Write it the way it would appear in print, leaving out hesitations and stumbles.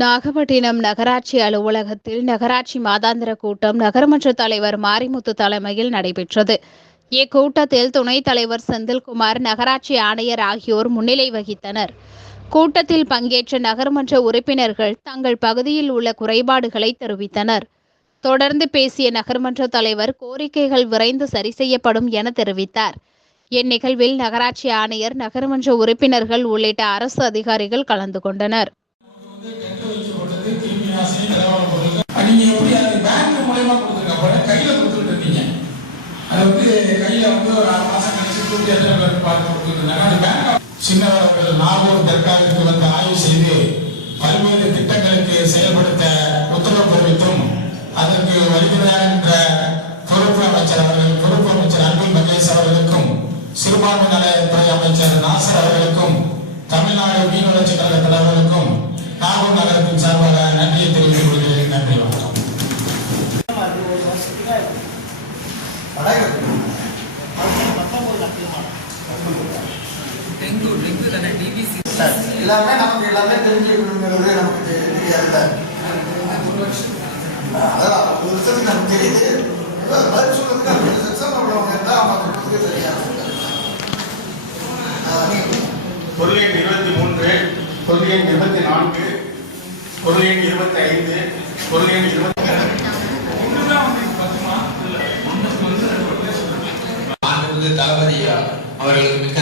நாகப்பட்டினம் நகராட்சி அலுவலகத்தில் நகராட்சி மாதாந்திர கூட்டம் நகரமன்ற தலைவர் மாரிமுத்து தலைமையில் நடைபெற்றது. இக்கூட்டத்தில் துணைத் தலைவர் செந்தில்குமார், நகராட்சி ஆணையர் ஆகியோர் முன்னிலை வகித்தனர். கூட்டத்தில் பங்கேற்ற நகர்மன்ற உறுப்பினர்கள் தங்கள் பகுதியில் உள்ள குறைபாடுகளை தெரிவித்தனர். தொடர்ந்து பேசிய நகர்மன்ற தலைவர் கோரிக்கைகள் விரைந்து சரி செய்யப்படும் என தெரிவித்தார். இந்நிகழ்வில் நகராட்சி ஆணையர், நகர்மன்ற உறுப்பினர்கள் உள்ளிட்ட அரசு அதிகாரிகள் கலந்து கொண்டனர். நீங்க எப்படி அது பேங்க் மூலமா கொடுத்துருக்க கையில கொடுத்துட்டு இருந்தீங்க. அது கையில ஒரு 6 மாசம் கழிச்சு கூட்டி பார்த்து கொடுத்துருந்தாங்க. அந்த பேங்க் சின்னவர்கள் நாகூர் தர்காவுக்கு வந்து ஆய்வு செய்து பல்வேறு திட்டங்களுக்கு செயல்படுத்த உத்தரவு பிறப்பித்தும் அதற்கு வருகிறார் என்ற பொறுப்பு அமைச்சர் அன்பில் மகேஷ் அவர்களுக்கும், சிறுபான்மை நலத்துறை அமைச்சர் நாசர் அவர்களுக்கும், தமிழ்நாடு மீன் வளர்ச்சி கழக தலைவர்களுக்கும் நாகூர் நகரத்தின் சார்பாக நன்றியை தெரிவித்துக் கொள்கிறேன். நன்றி. எல்லாமே நமக்கு எல்லாமே தெரிஞ்சுக்கணுங்கிறது நமக்கு தெரியாது. அதான் ஒரு வருஷத்துக்கு நமக்கு தெரியுது. பதில் சொல்றதுக்கு செக்ஷன் உள்ளவங்க இருந்தால் அவங்க சொல்றதுக்கு தெரியாது. பொருள் எண் 23, பொருள் எண் 24, பொருள் எண் 25, பொருள் எண் 20 தளபதி அவர்களுக்கு மிக்க